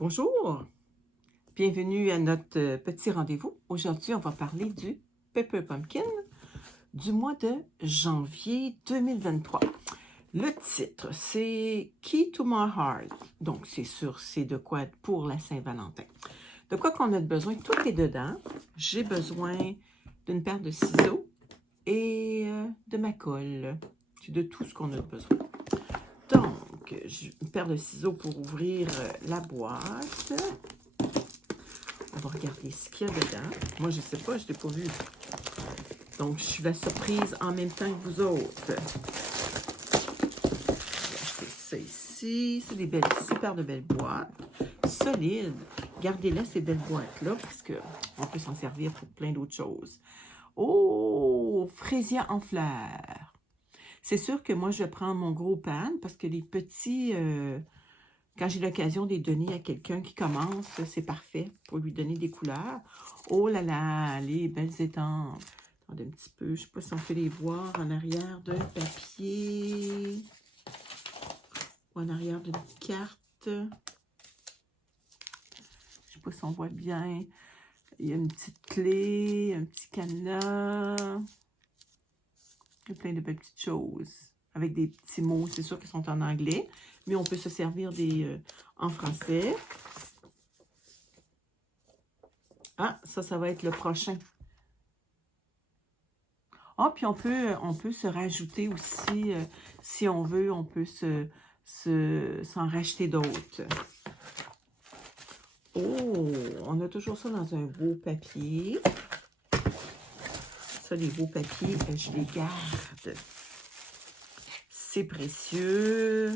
Bonjour, bienvenue à notre petit rendez-vous. Aujourd'hui, on va parler du Pepper Pumpkin du mois de janvier 2023. Le titre, c'est Key to My Heart. Donc, c'est sûr, c'est de quoi pour la Saint-Valentin. De quoi qu'on a besoin, tout est dedans. J'ai besoin d'une paire de ciseaux et de ma colle. C'est de tout ce qu'on a besoin. Donc, une paire de ciseaux pour ouvrir la boîte. On va regarder ce qu'il y a dedans. Moi, je ne sais pas, je ne l'ai pas vu. Donc, je suis la surprise en même temps que vous autres. Je vais acheter ça ici. C'est des belles, super de belles boîtes. Solides. Gardez-les, ces belles boîtes-là, parce qu'on peut s'en servir pour plein d'autres choses. Oh, fraisier en fleurs. C'est sûr que moi, je vais prendre mon gros pan, parce que les petits... quand j'ai l'occasion de les donner à quelqu'un qui commence, c'est parfait pour lui donner des couleurs. Oh là là, les belles étampes. Attendez un petit peu, je ne sais pas si on peut les voir en arrière d'un papier. Ou en arrière d'une carte. Je ne sais pas si on voit bien. Il y a une petite clé, un petit cadenas. Il y a plein de petites choses. Avec des petits mots, c'est sûr qu'ils sont en anglais. Mais on peut se servir des en français. Ah, ça va être le prochain. Ah, puis on peut se rajouter aussi, si on veut, on peut s'en racheter d'autres. Oh, on a toujours ça dans un beau papier. Ça, les beaux papiers, je les garde. C'est précieux.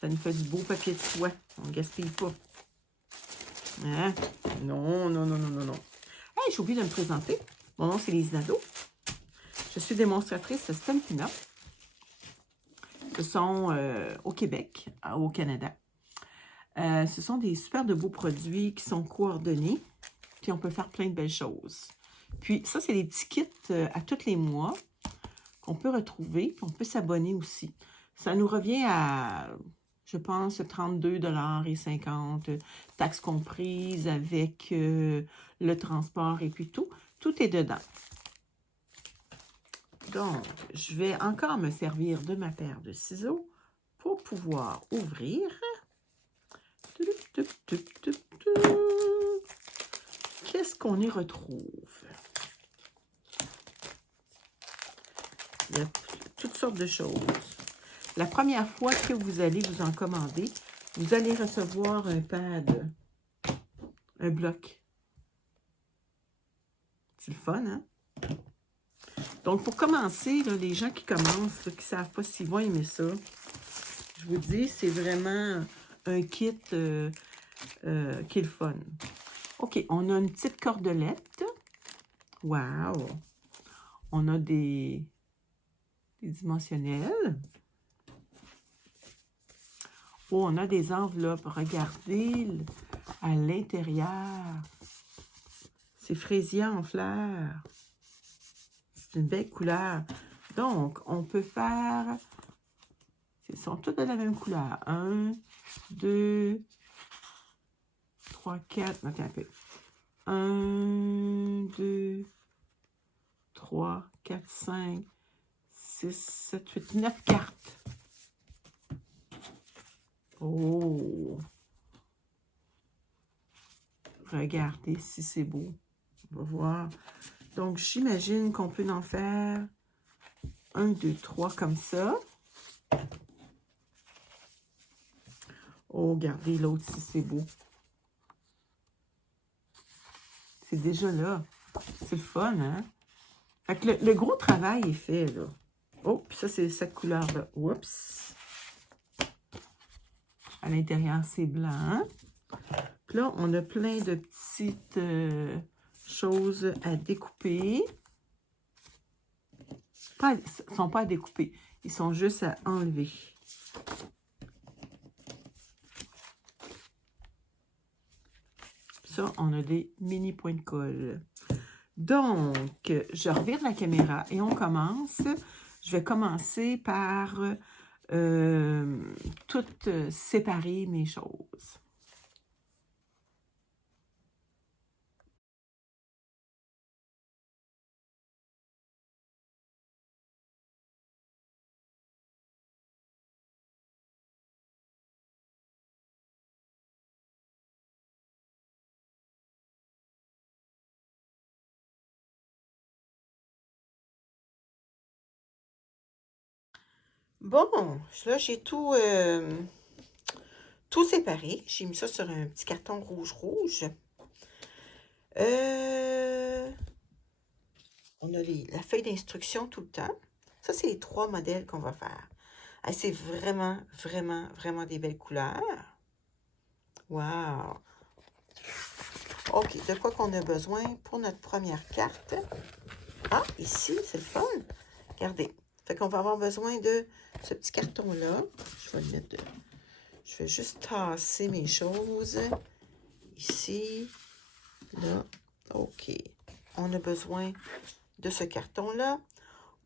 Ça nous fait du beau papier de soie. On ne gaspille pas. Hein? Non, non, non, non, non, non. Hey, j'ai oublié de me présenter. Mon nom, c'est Lise Nadeau. Je suis démonstratrice Stampin' Up. Ce sont au Québec, au Canada. Ce sont des super de beaux produits qui sont coordonnés. Puis on peut faire plein de belles choses. Puis ça, c'est des petits kits à tous les mois qu'on peut retrouver. Puis on peut s'abonner aussi. Ça nous revient à, je pense, 32,50 $, taxes comprises avec le transport et puis tout. Tout est dedans. Donc, je vais encore me servir de ma paire de ciseaux pour pouvoir ouvrir. Qu'est-ce qu'on y retrouve? Il y a toutes sortes de choses. La première fois que vous allez vous en commander, vous allez recevoir un pad, un bloc. C'est le fun, hein? Donc, pour commencer, là, les gens qui commencent, là, qui ne savent pas s'ils vont aimer ça, je vous dis, c'est vraiment un kit qui est le fun. OK, on a une petite cordelette. Wow! On a des dimensionnels. Oh, on a des enveloppes. Regardez à l'intérieur. C'est fraisier en fleurs. C'est une belle couleur. Donc, on peut faire... Ils sont tous de la même couleur. 1, 2, 3, 4... Attends un peu. 1, 2, 3, 4, 5, 6, 7, 8, 9 cartes. Oh! Regardez si c'est beau. On va voir. Donc, j'imagine qu'on peut en faire 1, 2, 3 comme ça. Oh, regardez l'autre si c'est beau. C'est déjà là. C'est le fun, hein? Fait que le gros travail est fait, là. Oh, puis ça, c'est cette couleur-là. Oups! À l'intérieur, c'est blanc. Puis là, on a plein de petites choses à découper. Ils ne sont pas à découper. Ils sont juste à enlever. Ça, on a des mini points de colle. Donc, je revire la caméra et on commence. Je vais commencer par toutes séparer mes choses. Bon, là, j'ai tout, tout séparé. J'ai mis ça sur un petit carton rouge. On a la feuille d'instruction tout le temps. Ça, c'est les 3 modèles qu'on va faire. Ah, c'est vraiment, vraiment, vraiment des belles couleurs. Wow! OK, de quoi qu'on a besoin pour notre première carte? Ah, ici, c'est le fun. Regardez. Fait qu'on va avoir besoin de ce petit carton-là. Je vais le mettre de... Je vais juste tasser mes choses. Ici, là. OK. On a besoin de ce carton-là.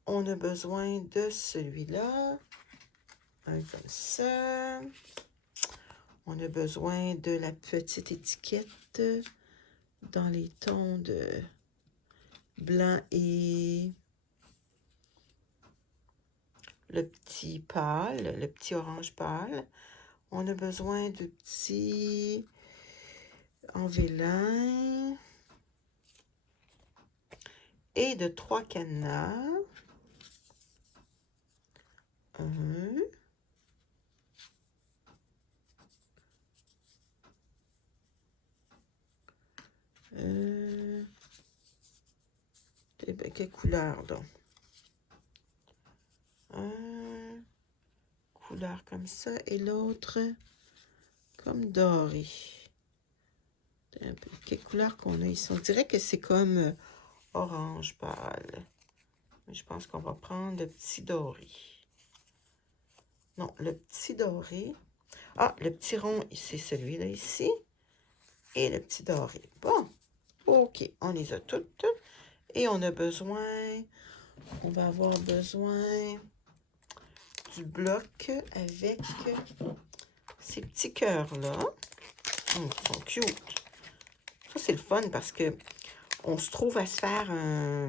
On a besoin de celui-là. Un comme ça. On a besoin de la petite étiquette dans les tons de blanc et le petit pâle, le petit orange pâle. On a besoin de petits en vélin et de 3 cadenas. Quelle couleur donc? Couleur comme ça et l'autre comme doré. Quelle couleur qu'on a ici? On dirait que c'est comme orange pâle. Mais je pense qu'on va prendre le petit doré. Non, le petit doré. Ah, le petit rond, c'est celui-là ici. Et le petit doré. Bon, OK, on les a toutes. Et on a besoin, on va avoir besoin du bloc avec ces petits cœurs-là. Ils sont cute. Ça, c'est le fun parce que on se trouve à se faire un...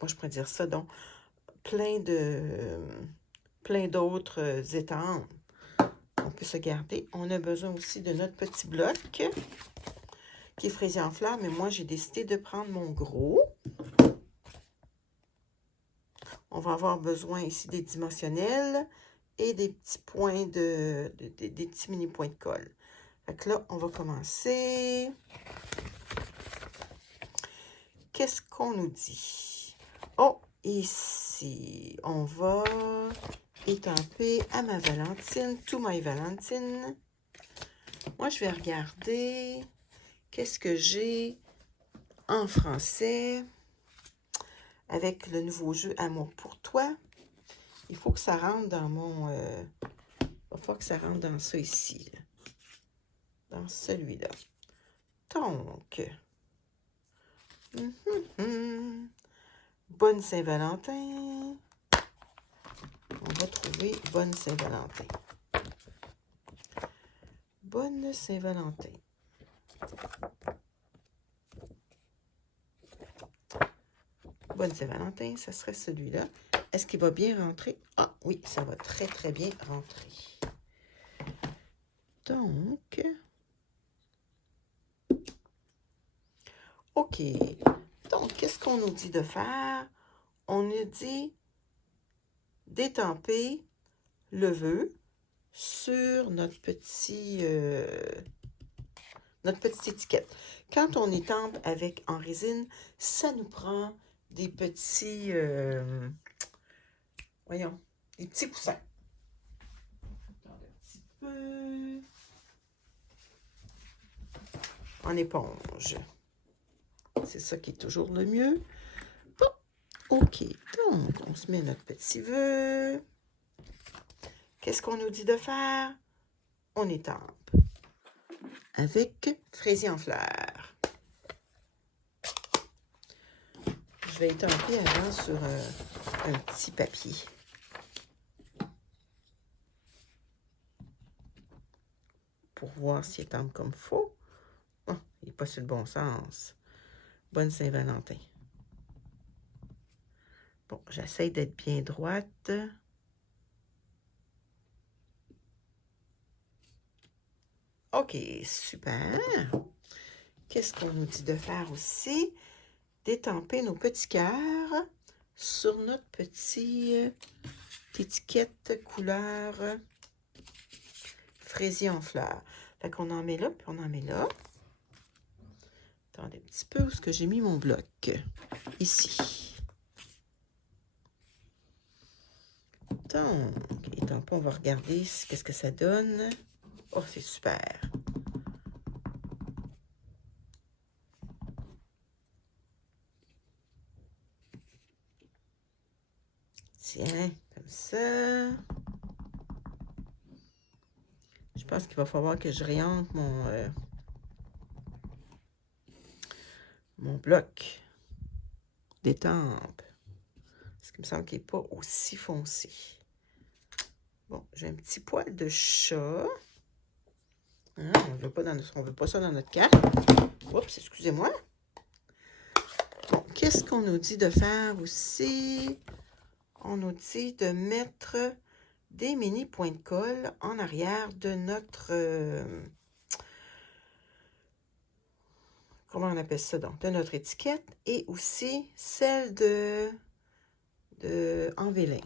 Moi, je pourrais dire ça, donc, plein d'autres étampes. On peut se garder. On a besoin aussi de notre petit bloc qui est fraisier en fleurs, mais moi, j'ai décidé de prendre mon gros. On va avoir besoin ici des dimensionnels et des petits points des petits mini points de colle. Fait que là, on va commencer. Qu'est-ce qu'on nous dit? Oh, ici, on va étamper à ma Valentine, to my Valentine. Moi, je vais regarder qu'est-ce que j'ai en français avec le nouveau jeu Amour pour toi. Il faut que ça rentre dans mon... il va falloir que ça rentre dans ça ici. Là. Dans celui-là. Donc... Bonne Saint-Valentin. On va trouver Bonne Saint-Valentin. Bonne Saint-Valentin. Bonne Saint-Valentin, ça serait celui-là. Est-ce qu'il va bien rentrer? Ah oui, ça va très, très bien rentrer. Donc, OK. Donc, qu'est-ce qu'on nous dit de faire? On nous dit d'étamper le vœu sur notre petite étiquette. Quand on étampe en résine, ça nous prend des petits, voyons, des petits coussins. Attends un petit peu. En éponge. C'est ça qui est toujours le mieux. Bon, OK. Donc, on se met notre petit vœu. Qu'est-ce qu'on nous dit de faire? On étampe. Avec fraisier en fleurs. Je vais étamper avant sur un petit papier. Pour voir s'il étampe comme faux. Oh, il n'est pas sur le bon sens. Bonne Saint-Valentin. Bon, j'essaie d'être bien droite. OK, super. Qu'est-ce qu'on nous dit de faire aussi? D'étamper nos petits cœurs sur notre petit étiquette couleur fraisier en fleurs. Fait qu'on en met là, puis on en met là. Attendez un petit peu, où est-ce que j'ai mis mon bloc? Ici. Donc, on va regarder qu'est-ce que ça donne. Oh, c'est super. Tiens, comme ça. Je pense qu'il va falloir que je réentre mon bloc d'étampe. Parce qu'il me semble qu'il n'est pas aussi foncé. Bon, j'ai un petit poil de chat. Hein, on ne veut pas ça dans notre carte. Oups, excusez-moi. Bon, qu'est-ce qu'on nous dit de faire aussi? On nous dit de mettre des mini points de colle en arrière de notre... comment on appelle ça donc? De notre étiquette et aussi celle de en vélin.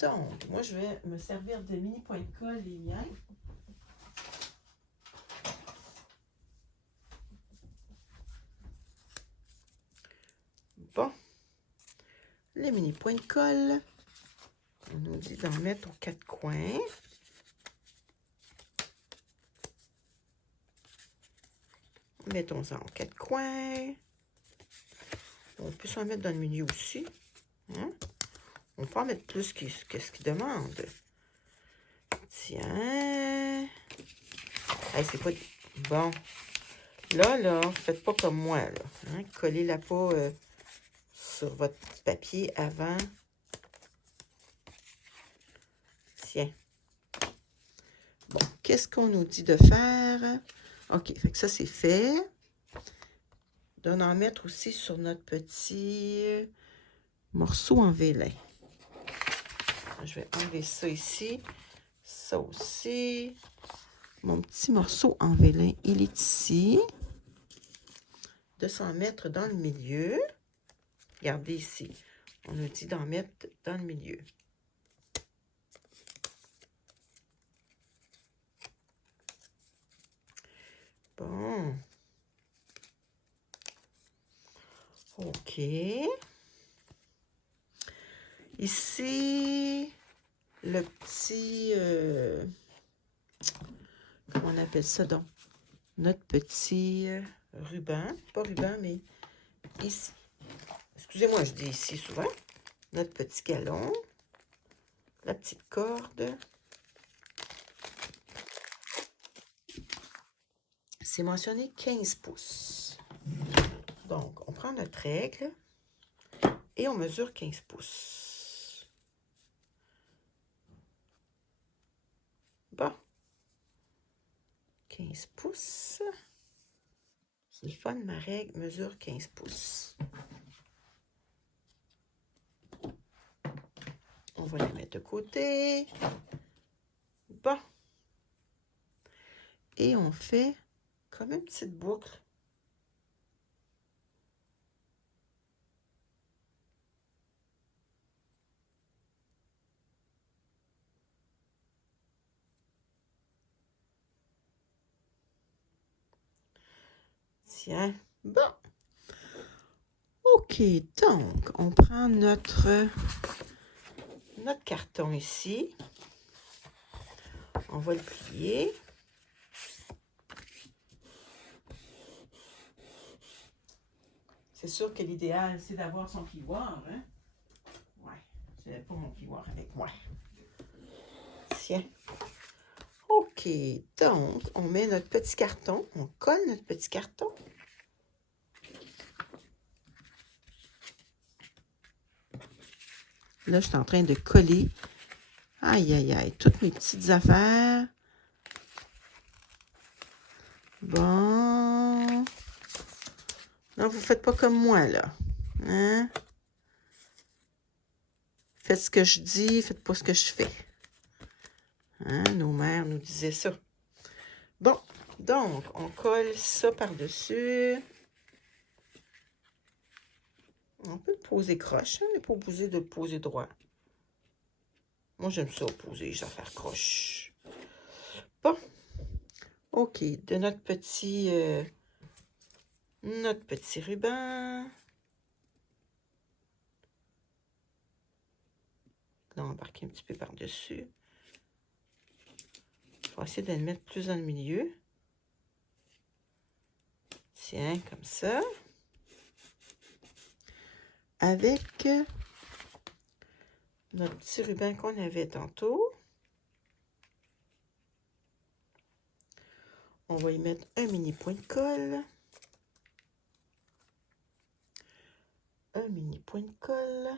Donc, moi, je vais me servir de mini points de colle, les miens. Bon, les mini points de colle, on nous dit d'en mettre aux 4 coins. Mettons-en aux 4 coins. On peut s'en mettre dans le milieu aussi. Hein? On peut en mettre plus que ce qu'il demande. Tiens. Hey, c'est pas... Bon. Là, faites pas comme moi, là. Hein? Collez-la pas sur votre papier avant. Tiens. Bon, qu'est-ce qu'on nous dit de faire? OK, fait que ça, c'est fait. D'en mettre aussi sur notre petit morceau en vélin. Je vais enlever ça ici. Ça aussi. Mon petit morceau en vélin, il est ici. De s'en mettre dans le milieu. Regardez ici. On nous dit d'en mettre dans le milieu. Bon. OK. Ici, le petit... comment on appelle ça donc? Notre petit ruban. Pas ruban, mais ici. Excusez-moi, je dis ici souvent. Notre petit galon. La petite corde. C'est mentionné 15 pouces. Donc, on prend notre règle et on mesure 15 pouces. Bon. 15 pouces. C'est le fun, ma règle mesure 15 pouces. On va la mettre de côté. Bon. Et on fait comme une petite boucle. Tiens. Bon. OK. Donc, on prend notre carton ici. On va le plier. C'est sûr que l'idéal, c'est d'avoir son plioir, hein? Ouais, j'avais pas mon plioir avec moi. Tiens. OK, donc, on met notre petit carton. On colle notre petit carton. Là, je suis en train de coller. Aïe, aïe, aïe, toutes mes petites affaires. Bon. Non, vous ne faites pas comme moi, là. Hein? Faites ce que je dis, faites pas ce que je fais. Hein? Nos mères nous disaient ça. Bon, donc, on colle ça par-dessus. On peut le poser croche, hein, mais pas obligé de le poser droit. Moi, j'aime ça poser les affaires croches. Bon. OK. De notre petit ruban. Là, embarquer un petit peu par-dessus. Je vais essayer de le mettre plus dans le milieu. Tiens, comme ça. Avec notre petit ruban qu'on avait tantôt. On va y mettre un mini point de colle. Un mini point de colle.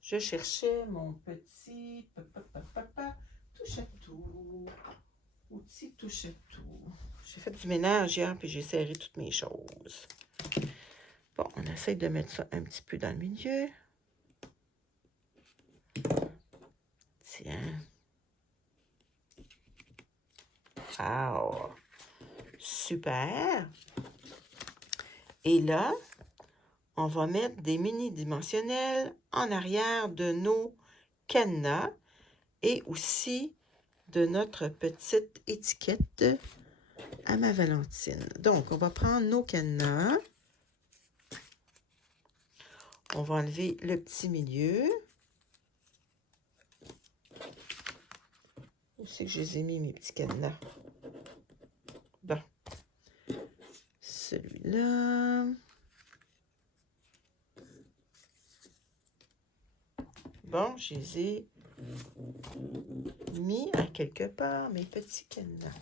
Je cherchais mon petit touche-à-tout. Outil touche-à-tout. J'ai fait du ménage hier, puis j'ai serré toutes mes choses. Bon, on essaie de mettre ça un petit peu dans le milieu. Tiens. Wow! Super! Et là, on va mettre des mini dimensionnels en arrière de nos cadenas et aussi de notre petite étiquette à ma Valentine. Donc, on va prendre nos cadenas. On va enlever le petit milieu. Où c'est que je les ai mis, mes petits cadenas? Bon. Celui-là. Bon, je les ai mis à quelque part, mes petits cadenas.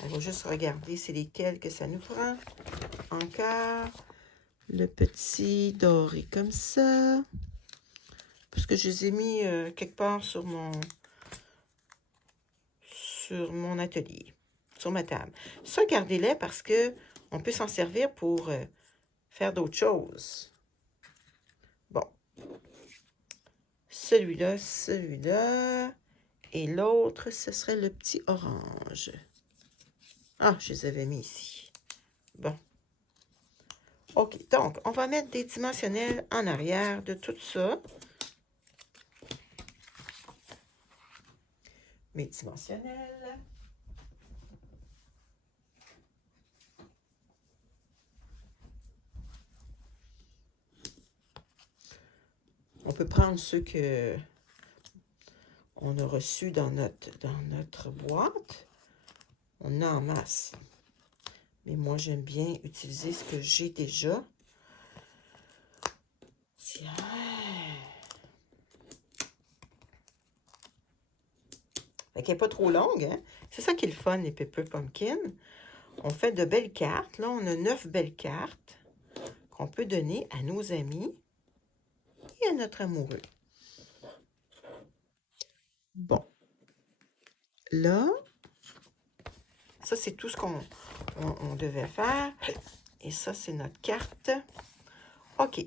On va juste regarder c'est lesquels que ça nous prend. Encore le petit doré comme ça. Parce que je les ai mis quelque part sur mon atelier, sur ma table. Ça, gardez-les parce que on peut s'en servir pour faire d'autres choses. Bon. Celui-là, celui-là. Et l'autre, ce serait le petit orange. Ah, je les avais mis ici. Bon. OK, donc, on va mettre des dimensionnels en arrière de tout ça. Mes dimensionnels. On peut prendre ceux que on a reçus dans notre boîte. On a en masse. Mais moi, j'aime bien utiliser ce que j'ai déjà. Tiens. Fait qu'elle n'est pas trop longue, hein? C'est ça qui est le fun, les Pepper Pumpkin. On fait de belles cartes. Là, on a 9 belles cartes qu'on peut donner à nos amis et à notre amoureux. Bon. Là, ça, c'est tout ce qu'on devait faire. Et ça, c'est notre carte. OK.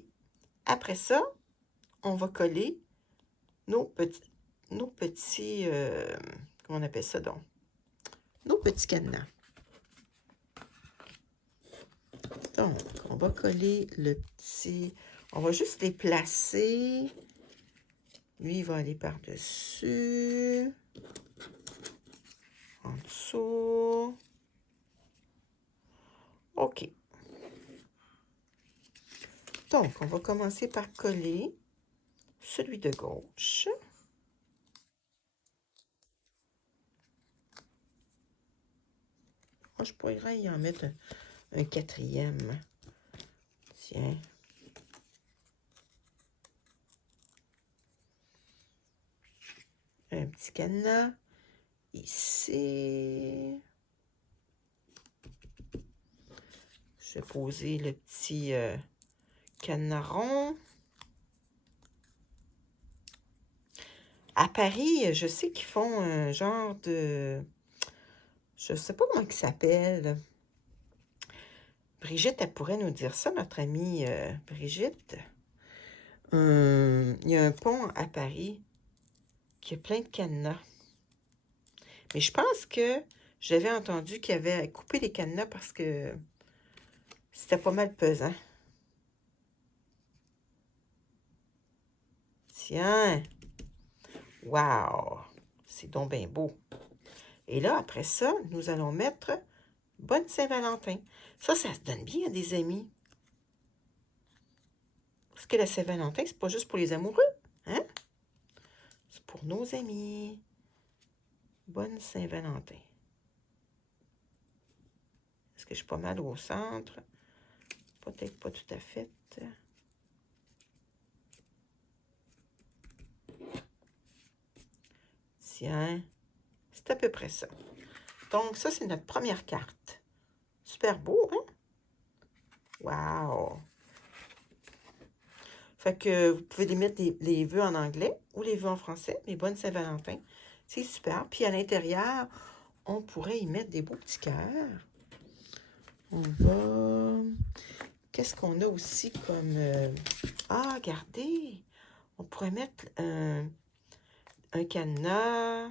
Après ça, on va coller nos petits comment on appelle ça donc? Nos petits cadenas. Donc, on va coller le petit... On va juste les placer. Lui, il va aller par-dessus. En dessous. OK. Donc, on va commencer par coller celui de gauche. Moi, je pourrais y en mettre un quatrième. Tiens. Un petit cadenas. Ici. Je vais poser le petit cadenas rond. À Paris, je sais qu'ils font un genre de... Je ne sais pas comment il s'appelle. Brigitte, elle pourrait nous dire ça, notre amie Brigitte. Il y a un pont à Paris qui a plein de cadenas. Mais je pense que j'avais entendu qu'il y avait coupé les cadenas parce que c'était pas mal pesant. Tiens! Wow! C'est donc bien beau. Et là, après ça, nous allons mettre Bonne Saint-Valentin. Ça se donne bien à des amis. Parce que la Saint-Valentin, c'est pas juste pour les amoureux, hein? C'est pour nos amis. Bonne Saint-Valentin. Est-ce que je suis pas mal au centre? Peut-être pas tout à fait. Tiens, c'est à peu près ça. Donc, ça, c'est notre première carte. Super beau, hein? Wow! Fait que vous pouvez les mettre les vœux en anglais ou les vœux en français, mais bonne Saint-Valentin. C'est super. Puis à l'intérieur, on pourrait y mettre des beaux petits cœurs. On va... Qu'est-ce qu'on a aussi comme... Ah, regardez! On pourrait mettre un cadenas.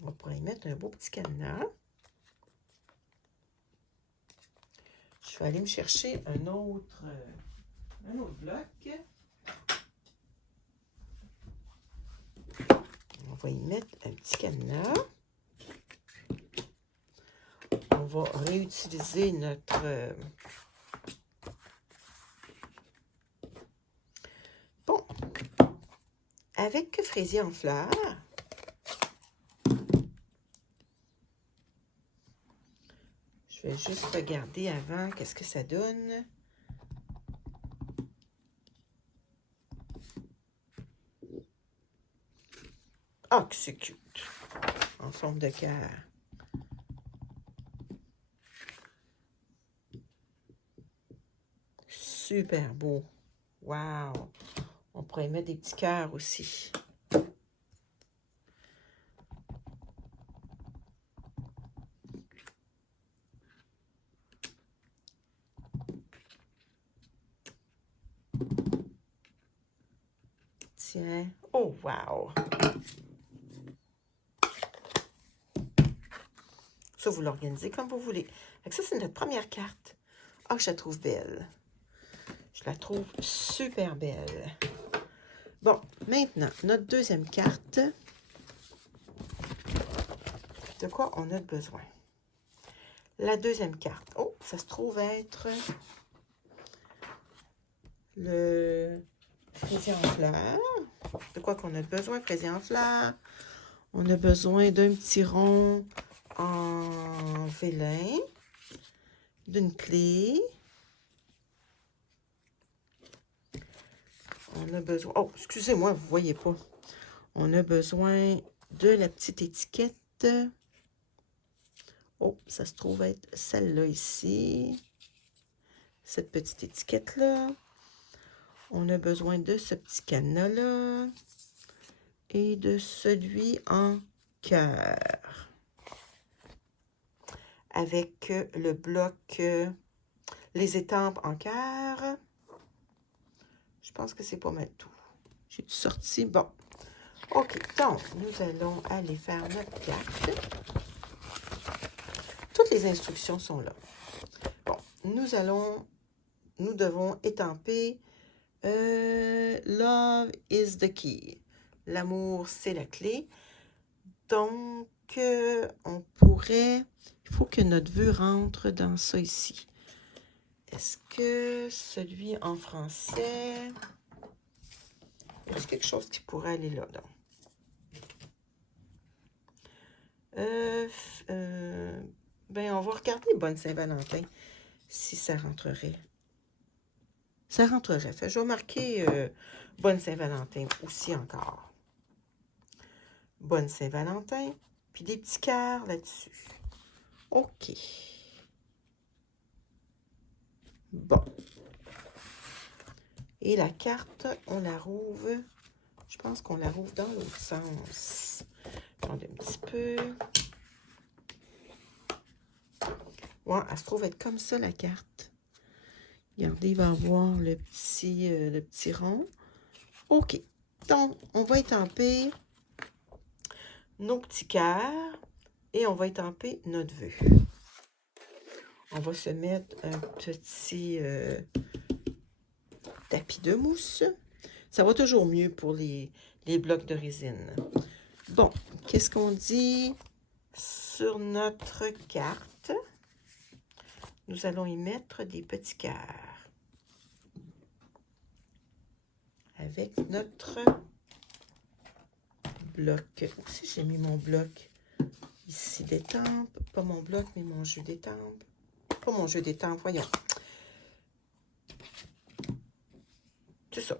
On pourrait y mettre un beau petit cadenas. Je vais aller me chercher un autre bloc. On va y mettre un petit cadenas. On va réutiliser notre... Bon. Avec fraisier en fleurs. Je vais juste regarder avant qu'est-ce que ça donne. Ah, que c'est cute! En forme de cœur. Super beau. Wow! On pourrait mettre des petits cœurs aussi. Tiens. Oh, wow! Ça, vous l'organisez comme vous voulez. Ça, c'est notre première carte. Ah, je la trouve belle. Je la trouve super belle. Bon, maintenant, notre deuxième carte. De quoi on a besoin? La deuxième carte. Oh, ça se trouve être le fraisier en fleurs. De quoi qu'on a besoin? Fraisier en fleurs. On a besoin d'un petit rond en vélin, d'une clé. On a besoin... Oh, excusez-moi, vous ne voyez pas. On a besoin de la petite étiquette. Oh, ça se trouve être celle-là ici. Cette petite étiquette-là. On a besoin de ce petit cadenas-là. Et de celui en cœur. Avec le bloc, les étampes en cœur. Je pense que c'est pas mal tout. J'ai tout sorti. Bon. OK. Donc, nous allons aller faire notre carte. Toutes les instructions sont là. Bon. Nous devons étamper Love is the key. L'amour, c'est la clé. Donc, on pourrait... Il faut que notre vœu rentre dans ça ici. Est-ce que celui en français... Est-ce quelque chose qui pourrait aller là, donc? Ben, on va regarder Bonne Saint-Valentin, si ça rentrerait. Ça rentrerait. Fait, je vais marquer Bonne Saint-Valentin aussi encore. Bonne Saint-Valentin, puis des petits cœurs là-dessus. OK. Bon. Et la carte, on la rouvre. Je pense qu'on la rouvre dans l'autre sens. Attendez un petit peu. Ouais, elle se trouve être comme ça, la carte. Regardez, il va avoir le petit rond. OK. Donc, on va étamper nos petits cœurs et on va étamper notre vœu. On va se mettre un petit tapis de mousse. Ça va toujours mieux pour les blocs de résine. Bon, qu'est-ce qu'on dit sur notre carte? Nous allons y mettre des petits cœurs avec notre bloc. Si j'ai mis mon bloc ici d'étampe, pas mon bloc, mais mon jeu d'étampe. Pas mon jeu d'étampe, voyons. C'est ça.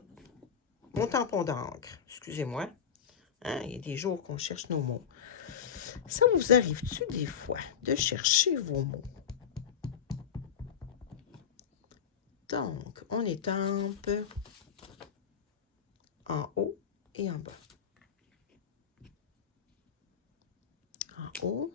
Mon tampon d'encre, excusez-moi. Hein, il y a des jours qu'on cherche nos mots. Ça vous arrive-tu des fois de chercher vos mots? Donc, on étampe en haut et en bas. En haut.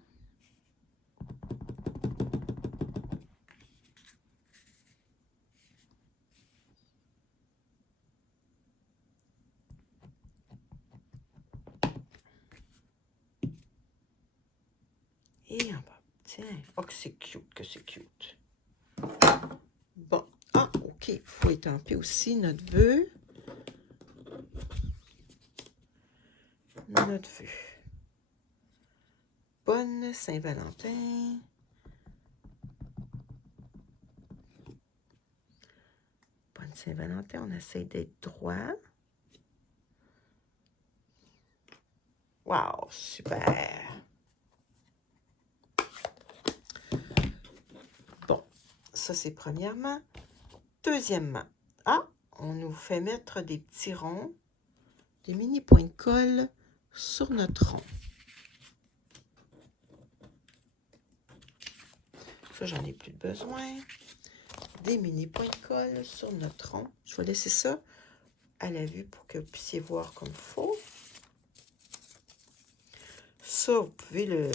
Et en bas. Tiens, oh que c'est cute, que c'est cute. Bon, ah, ok, il faut étamper aussi notre vœu. Notre vœu. Bonne Saint-Valentin. Bonne Saint-Valentin, on essaie d'être droit. Wow, super. Bon, ça c'est premièrement. Deuxièmement, ah, on nous fait mettre des petits ronds, des mini points de colle sur notre rond. Ça, j'en ai plus besoin. Des mini points de colle sur notre rond. Je vais laisser ça à la vue pour que vous puissiez voir comme il faut. Ça, vous pouvez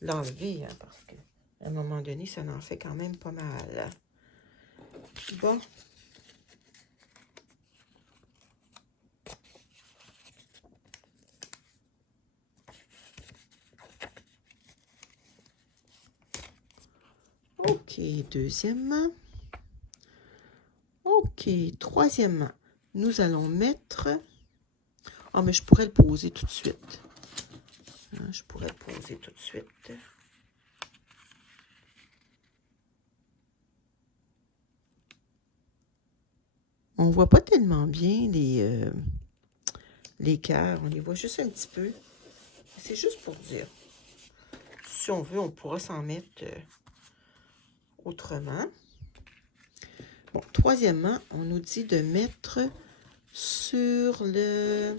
l'enlever, hein, parce qu'à un moment donné, ça en fait quand même pas mal. Bon. OK, deuxièmement. OK, troisièmement, nous allons mettre... Ah, mais je pourrais le poser tout de suite. Hein, je pourrais le poser tout de suite. On ne voit pas tellement bien les cœurs. On les voit juste un petit peu. C'est juste pour dire. Si on veut, on pourra s'en mettre autrement. Bon, troisièmement, on nous dit de mettre sur le...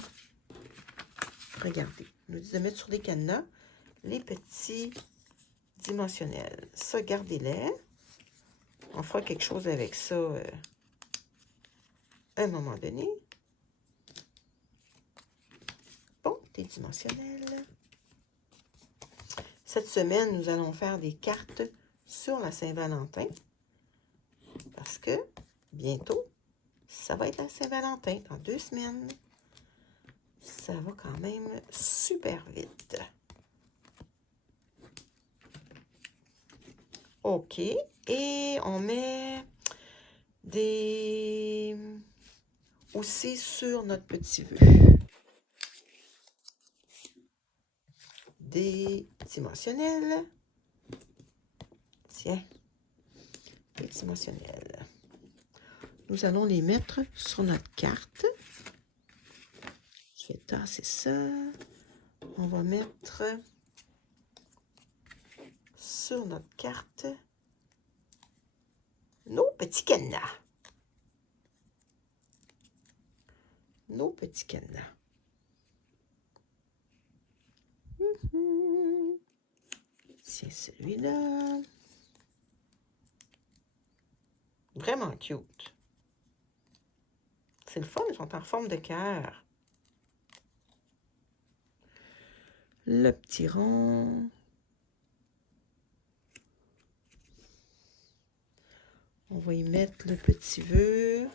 Regardez, on nous dit de mettre sur les cadenas les petits dimensionnels. Ça, gardez-les. On fera quelque chose avec ça à un moment donné. Bon, des dimensionnels. Cette semaine, nous allons faire des cartes sur la Saint-Valentin. Parce que bientôt, ça va être la Saint-Valentin dans 2 semaines. Ça va quand même super vite. OK. Et on met des... aussi sur notre petit vœu. Des dimensionnels. Tiens. Des dimensionnels. Nous allons les mettre sur notre carte. Je vais tasser ça. On va mettre sur notre carte nos petits cadenas. Nos petits cadenas. Tiens, celui-là. Vraiment cute. C'est le fun, ils sont en forme de cœur. Le petit rond. On va y mettre le petit vœu.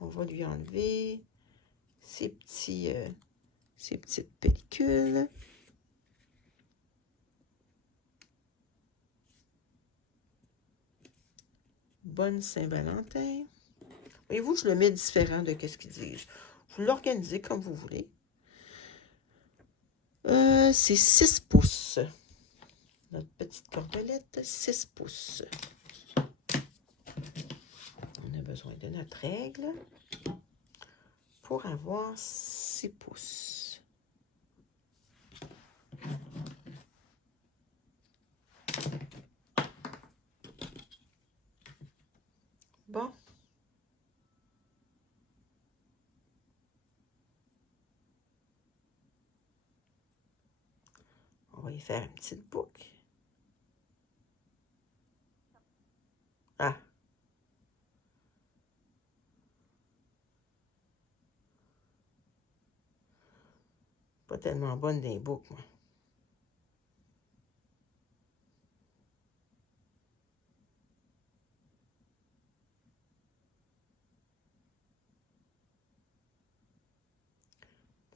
On va lui enlever ces petites pellicules. bonne Saint-Valentin. Voyez-vous, je le mets différent de ce qu'ils disent. Vous l'organisez comme vous voulez. C'est 6 pouces. Notre petite cordelette, 6 pouces. On a besoin de notre règle pour avoir 6 pouces. Bon. On va y faire une petite boucle. Ah! Pas tellement bonne des boucles, moi.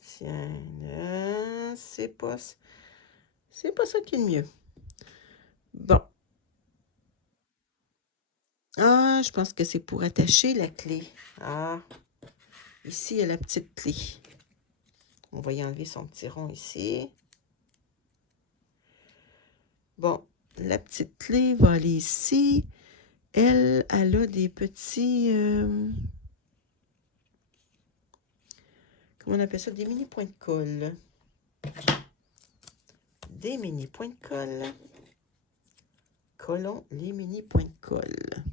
Tiens, c'est pas ça qui est le mieux. Bon. Ah, je pense que c'est pour attacher la clé. Ah, ici, il y a la petite clé. On va y enlever son petit rond ici. Bon, la petite clé va aller ici. Elle a des petits... comment on appelle ça? Des mini points de colle. Des mini points de colle. Collons les mini points de colle.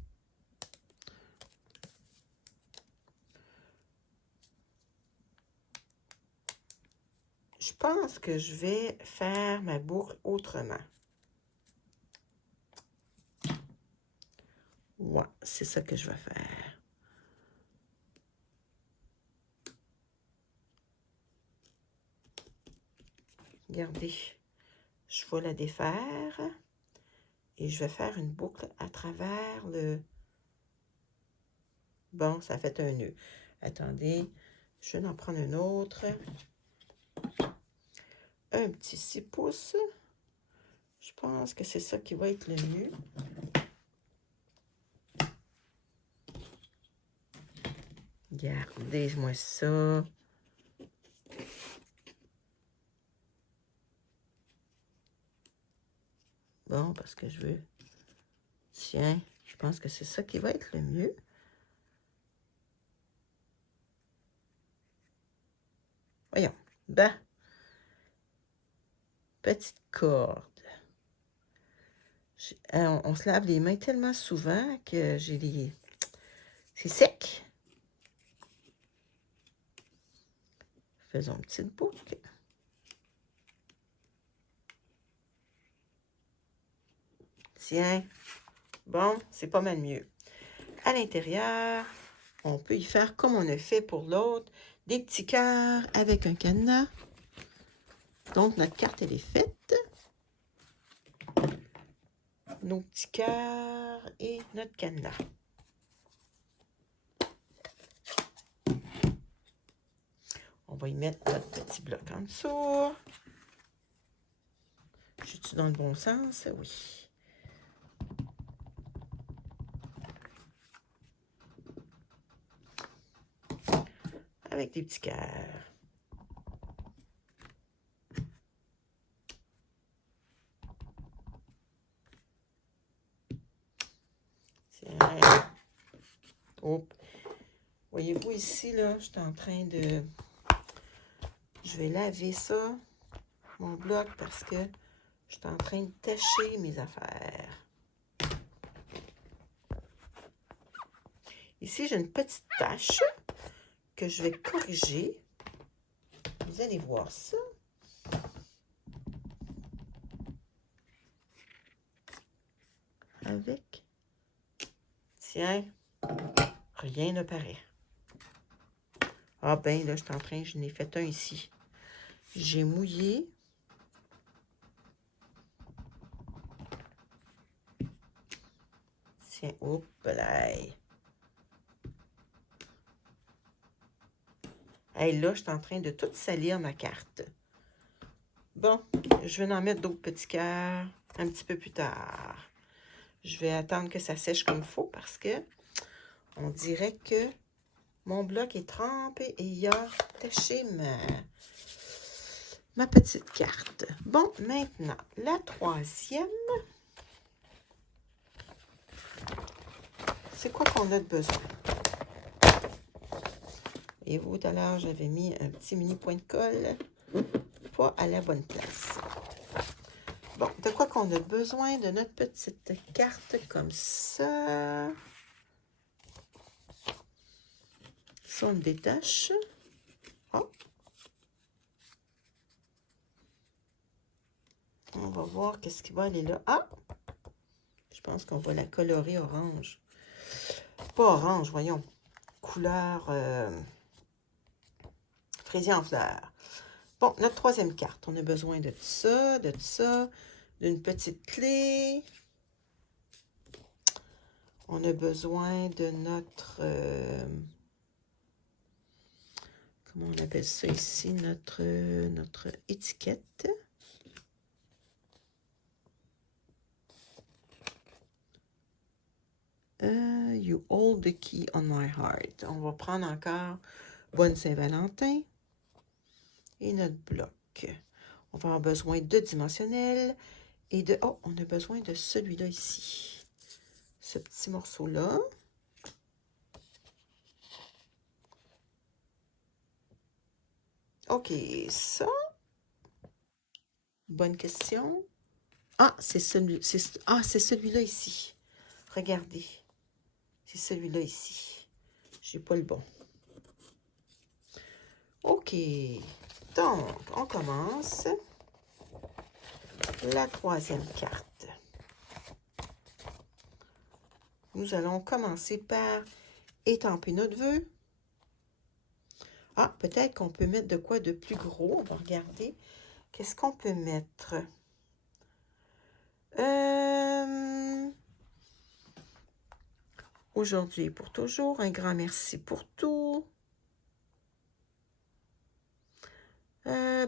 Je pense que je vais faire ma boucle autrement. Ouais, c'est ça que je vais faire. Regardez, je vais la défaire et je vais faire une boucle à travers le... Bon, ça fait un nœud. Attendez, je vais en prendre un autre. Un petit 6 pouces. Je pense que c'est ça qui va être le mieux. Regardez-moi ça. Bon, parce que je veux... Tiens, je pense que c'est ça qui va être le mieux. Voyons. Ben, petite corde. On se lave les mains tellement souvent que j'ai les... C'est sec. Faisons une petite boucle. Tiens. Bon, c'est pas mal mieux. À l'intérieur, on peut y faire comme on a fait pour l'autre. Des petits cœurs avec un cadenas. Donc, notre carte, elle est faite. Nos petits cœurs et notre cadenas. On va y mettre notre petit bloc en dessous. Je suis dans le bon sens? Oui. Avec des petits cœurs. Tiens. Hop. Voyez-vous ici, là, je suis en train de... Je vais laver ça, mon bloc, parce que je suis en train de tacher mes affaires. Ici, j'ai une petite tache que je vais corriger. Vous allez voir ça. Avec... Tiens, rien ne paraît. Ah ben là, je suis en train, je n'ai fait un ici. J'ai mouillé. Tiens, hop là. Hey, là, je suis en train de tout salir ma carte. Bon, je vais en mettre d'autres petits cœurs un petit peu plus tard. Je vais attendre que ça sèche comme il faut parce que on dirait que mon bloc est trempé et il a taché ma petite carte. Bon, maintenant, la troisième. C'est quoi qu'on a de besoin? Et vous, tout à l'heure, j'avais mis un petit mini point de colle. Pas à la bonne place. Bon, de quoi qu'on a besoin de notre petite carte comme ça. Ça, on le détache. Oh. On va voir qu'est-ce qui va aller là. Ah! Je pense qu'on va la colorer orange. Pas orange, voyons. Couleur fraisier en fleurs. Bon, notre troisième carte. On a besoin de ça, d'une petite clé. On a besoin de notre... comment on appelle ça ici? Notre étiquette. You hold the key on my heart. On va prendre encore Bonne Saint-Valentin et notre bloc. On va avoir besoin de dimensionnel et de... Oh, on a besoin de celui-là ici. Ce petit morceau-là. OK, ça. Bonne question. Ah, c'est celui-là ici. Regardez. C'est celui-là ici. J'ai pas le bon. OK. Donc, on commence. La troisième carte. Nous allons commencer par étamper notre vœu. Ah, peut-être qu'on peut mettre de quoi de plus gros. On va regarder. Qu'est-ce qu'on peut mettre? Aujourd'hui et pour toujours, un grand merci pour tout.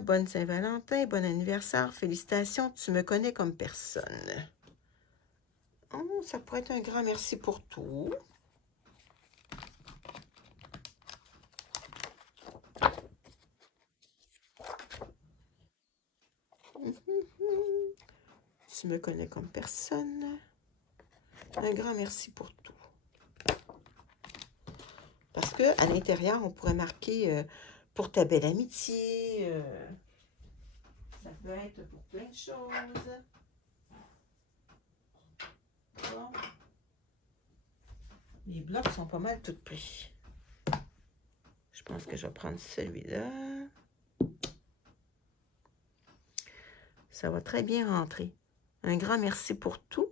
Bonne Saint-Valentin, bon anniversaire, félicitations, tu me connais comme personne. Oh, ça pourrait être un grand merci pour tout. Tu me connais comme personne. Un grand merci pour tout. Parce que à l'intérieur, on pourrait marquer pour ta belle amitié. Ça peut être pour plein de choses. Bon. Les blocs sont pas mal tout pris. Je pense que je vais prendre celui-là. Ça va très bien rentrer. Un grand merci pour tout.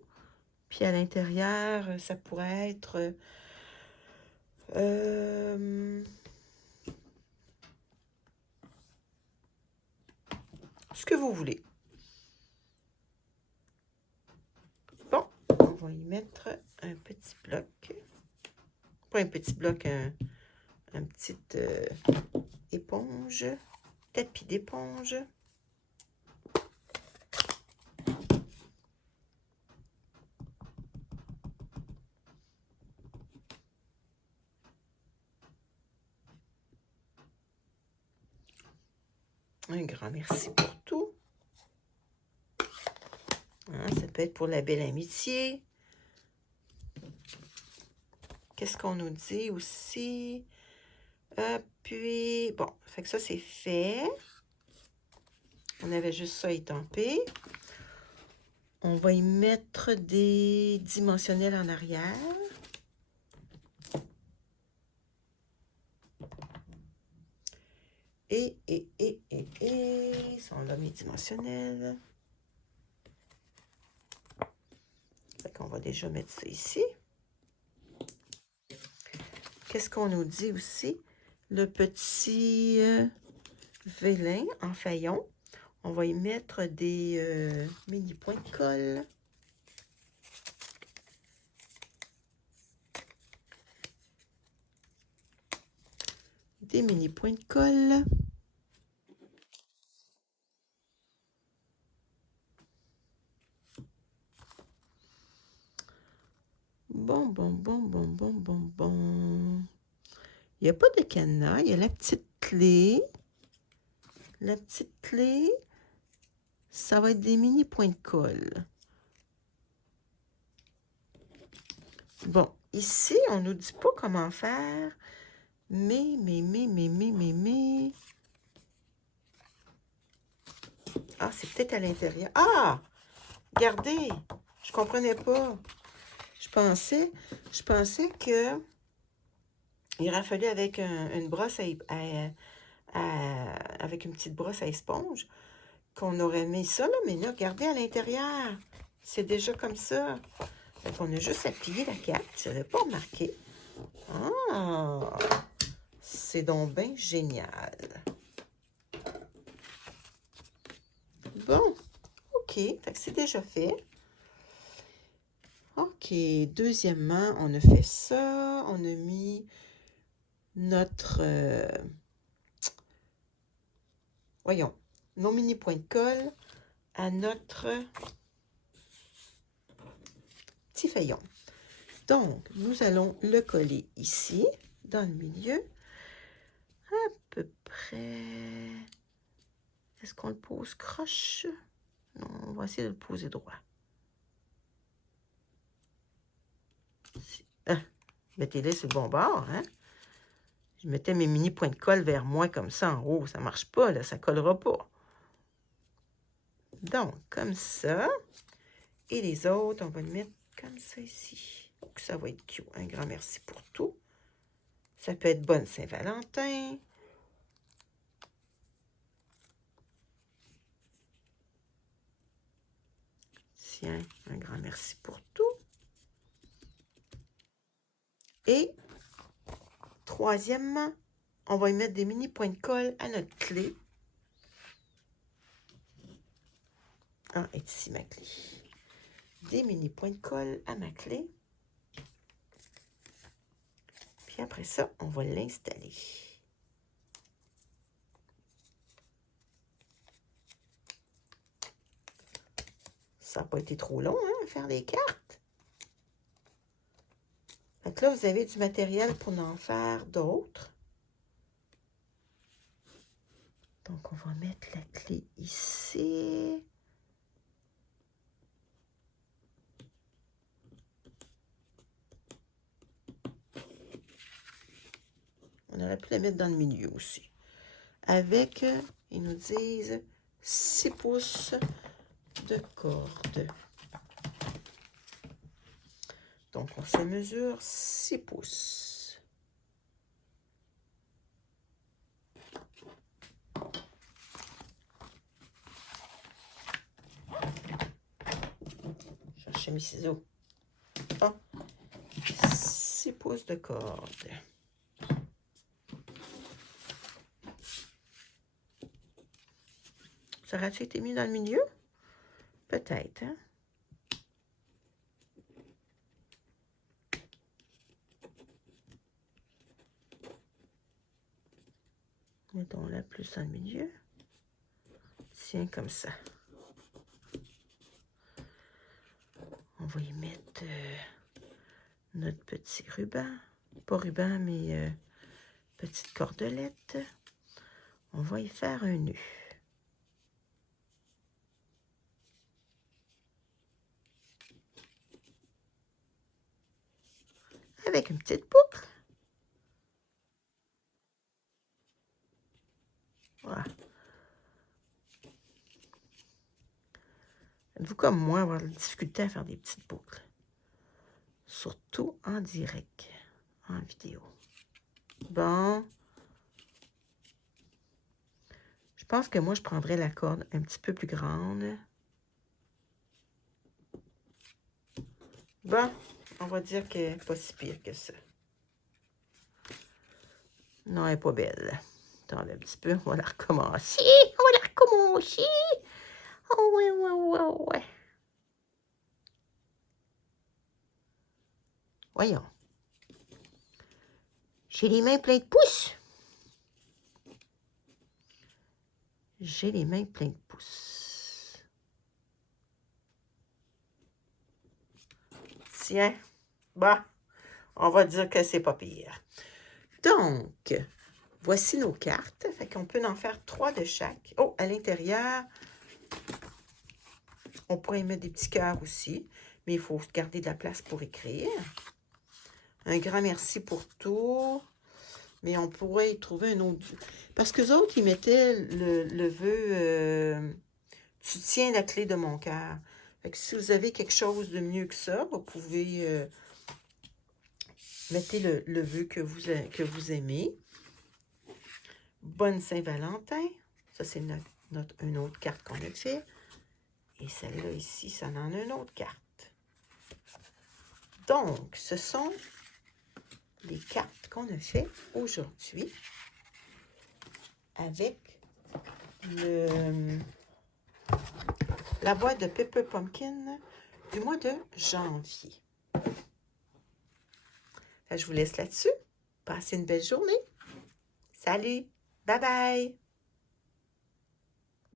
Puis à l'intérieur, ça pourrait être... ce que vous voulez. Bon, on va y mettre un petit bloc. Pas un petit bloc, un petit éponge. Tapis d'éponge. Un grand merci pour tout. Hein, ça peut être pour la belle amitié. Qu'est-ce qu'on nous dit aussi? Puis, bon, fait que ça, c'est fait. On avait juste ça étampé. On va y mettre des dimensionnels en arrière. Et sont là mes dimensionnels. Fait qu'on va déjà mettre ça ici. Qu'est-ce qu'on nous dit aussi? Le petit vélin en faïon. On va y mettre des mini points de colle. Des mini points de colle. Bon. Il n'y a pas de cadenas. Il y a la petite clé. La petite clé, ça va être des mini points de colle. Bon, ici, on nous dit pas comment faire. Mais. Ah, c'est peut-être à l'intérieur. Ah! Regardez! Je comprenais pas. Je pensais que il aurait fallu avec une brosse avec une petite brosse à éponge qu'on aurait mis ça, là. Mais là, regardez à l'intérieur. C'est déjà comme ça. Fait qu'on a juste à plier la carte. Je n'avais pas remarqué. Ah! C'est donc bien génial. Bon. OK. Fait que c'est déjà fait. OK. Deuxièmement, on a fait ça. On a mis notre... voyons. Nos mini points de colle à notre petit fayon. Donc, nous allons le coller ici, dans le milieu. À peu près... Est-ce qu'on le pose croche? Non, on va essayer de le poser droit. Mettez-les sur le bon bord, hein? Je mettais mes mini points de colle vers moi comme ça en haut. Ça ne marche pas, là. Ça ne collera pas. Donc, comme ça. Et les autres, on va le mettre comme ça ici. Ça va être cute. Un grand merci pour tout. Ça peut être bonne Saint-Valentin. Tiens, un grand merci pour tout. Et troisièmement, on va y mettre des mini points de colle à notre clé. Ah, est ici ma clé. Des mini points de colle à ma clé. Puis après ça, on va l'installer. Ça n'a pas été trop long, hein, faire les cartes. Donc là, vous avez du matériel pour en faire d'autres. Donc, on va mettre la clé ici. On aurait pu la mettre dans le milieu aussi. Avec, ils nous disent, 6 pouces de corde. Donc, on se mesure 6 pouces. Cherchez mes ciseaux. Ah, 6 pouces de corde. Ça aurait-tu été mis dans le milieu? Peut-être, hein? Mettons-la plus dans le milieu. Tiens, comme ça. On va y mettre notre petit ruban. Pas ruban, mais petite cordelette. On va y faire un nœud. Avec une petite boucle. Voilà. Êtes-vous comme moi avoir de la difficulté à faire des petites boucles? Surtout en direct, en vidéo. Bon. Je pense que moi, je prendrais la corde un petit peu plus grande. Bon, on va dire qu'elle n'est pas si pire que ça. Non, elle n'est pas belle. Attendez un petit peu, on va la recommencer. On va la recommencer. Oh, ouais. Voyons. J'ai les mains pleines de pouces. J'ai les mains pleines de pouces. Tiens. Bah, on va dire que c'est pas pire. Donc, voici nos cartes. Fait qu'on peut en faire 3 de chaque. Oh, à l'intérieur, on pourrait y mettre des petits cœurs aussi, mais il faut garder de la place pour écrire. Un grand merci pour tout. Mais on pourrait y trouver un autre. Parce qu'eux autres, ils mettaient le vœu tu tiens la clé de mon cœur. Fait que si vous avez quelque chose de mieux que ça, vous pouvez mettre le vœu que vous aimez. Bonne Saint-Valentin. Ça, c'est une autre carte qu'on a fait. Et celle-là ici, ça en a une autre carte. Donc, ce sont les cartes qu'on a fait aujourd'hui avec la boîte de Pepper Pumpkin du mois de janvier. Je vous laisse là-dessus. Passez une belle journée. Salut! Bye bye!